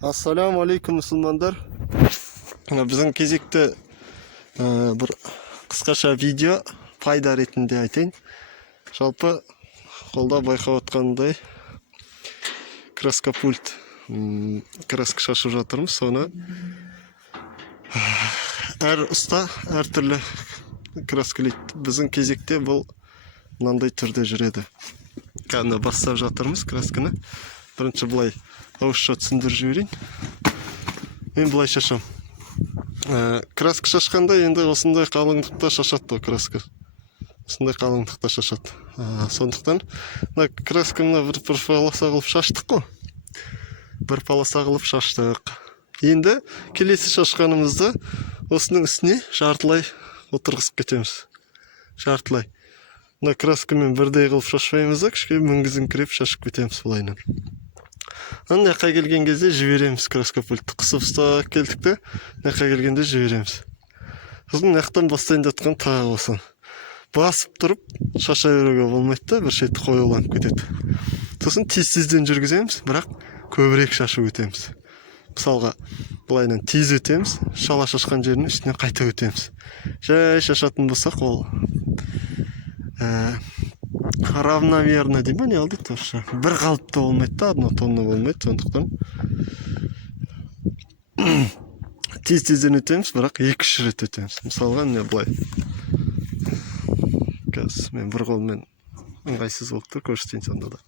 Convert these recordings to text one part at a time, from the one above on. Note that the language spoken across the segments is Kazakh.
Ассаламу алейкум мұсылмандар. Біздің кезекті бір қысқаша видео пайда ретінде айтайын. Жалпы қолда байқап отқандай краска пульт, краска шашып жатырмыз. Соны әр ұста әртүрлі краскалейді. Біздің кезекте бұл мынандай түрде жүреді. Кәдімгі бастап жатырмыз красканы. Бірінші былай ауызша түсіндіріп жіберейін. Мен былай шашам. Краска шашқанда енді осындай қалыңдықта шашады краска. Осындай қалыңдықта шашады. Сондықтан краска мына бір полоса қылып шаштық қой. Бір полоса қылып шаштық. Енді келесі шашқанымызда осының үстіне жартылай отырғызып кетеміз. Жартылай. Мына краскамен бірдей қылып шашпаймыз да, кішкене мінгізіңкіреп шашып кетеміз былайынан. Мына жаққа келген кезде жібереміз краска пультті. Қысып ұстап келдік те, мына жаққа келгенде жібереміз. Сосын мына жақтан бастайын жатқан тағы осы. Басып тұрып шаша беруге болмайды да, бір шеті қоюланып кетеді. Сосын тез-тезден жүргіземіз, бірақ көбірек шашып өтеміз. Мысалға, былайынан тез өтеміз, шала шашқан жерінің үстіне қайта өтеміз. Жай шашатын болсақ, ол равномерно дейм ба, не алды тоже. Бір қалыпты болмайды да, одно тонна болмайды, сондықтан тез-тезден өтеміз, бірақ 2-3 рет өтеміз. Мысалға, міне былай. Қазір мен бір қолмен ыңғайсыз болып тұр, көрсетейін сонда да.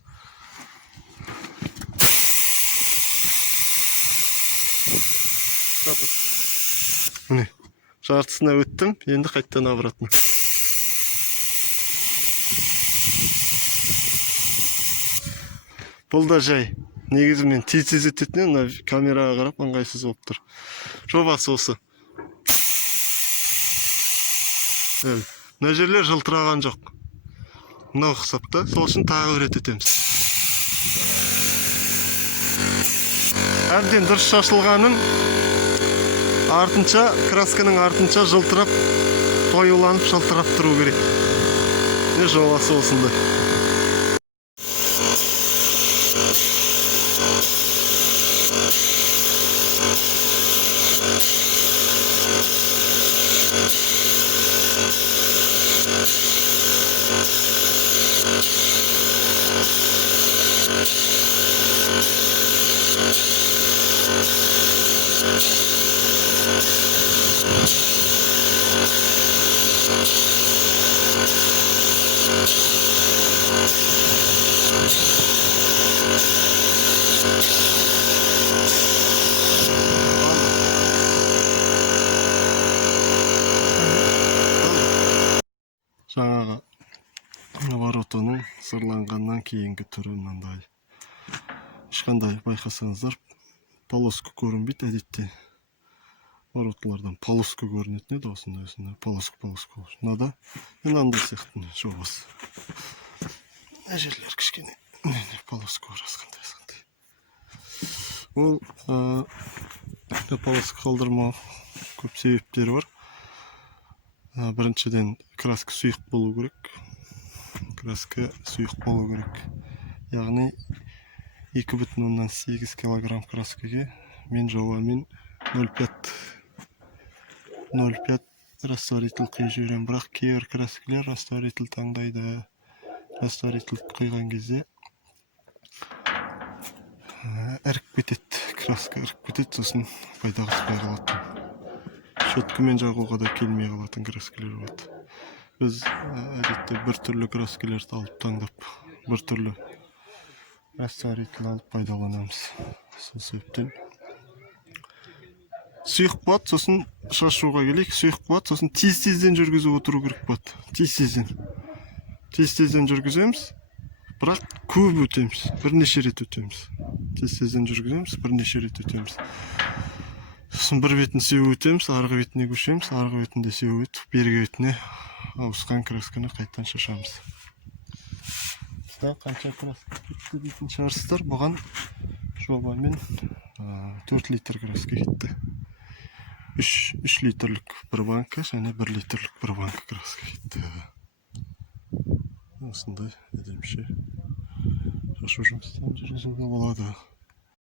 Міне, жартысына өттім, енді қайттан обратно. Бұл да жай. Негізі мен тез-тез өтетінен камераға қарап ыңғайсыз болып тұр. Жобасы осы. Мына жерлер жылтыраған жоқ. Мынау ұқсап та, сол үшін тағы бір рет өтеміз. Әбден дұрыс шашылғанын артынша, красканың артынша жылтырап, қоюланып, жылтырап тұру керек. Не жобасы осындай. Жаңағы воротаның сырланғаннан кейінгі түрі мынандай. Ешқандай байқасаңыздар, полоска көрінбейді әдетте. Вороталардан полоска көрінетін еді, осындай полоска. Мынада мынандай сияқты жобасы. Жерлер кішкене полоска орасқандай. Ол полоска қалдырмау көп себептері бар. Біріншіден краска сұйық болу керек. Яғни 2,8 килограмм краскаге мен жобамен 0,5 растворитель құйып жіберем. Бірақ кейбір краскалар растворитель таңдайды. Растворитель құйған кезде іріп кетеді. Краска іріп кетеді, сосын пайда қыспай қалады. Щеткамен жағуға да келмей қалатын краскалар болады. Біз әдетте бір түрлі краскаларды алып таңдап, бір түрлі растворитель алып пайдаланамыз. Сол себептен сұйық болады, сосын шашуға келейік. Сұйық болады, сосын тез-тезден жүргізіп отыру керек болады. Тез-тезден жүргіземіз, бірақ көп өтеміз, бірнеше рет өтеміз. Тез-тезден жүргіземіз, бірнеше рет өтеміз. Сосын бір бетін сеу өтеміз, арғы бетіне көшеміз, арғы бетінде сеу өтіп, бергі бетіне ауысқан красканы қайттан шашамыз. Сізді қанша краска кетті дейтін шығарсыздар, бұған жобамен 4 литр краска кетті. 3 литрлік бір банка, және 1 литрлік бір банка краска кетті. Осындай әдеміше шашу жұмыстарын жүргізуге болады.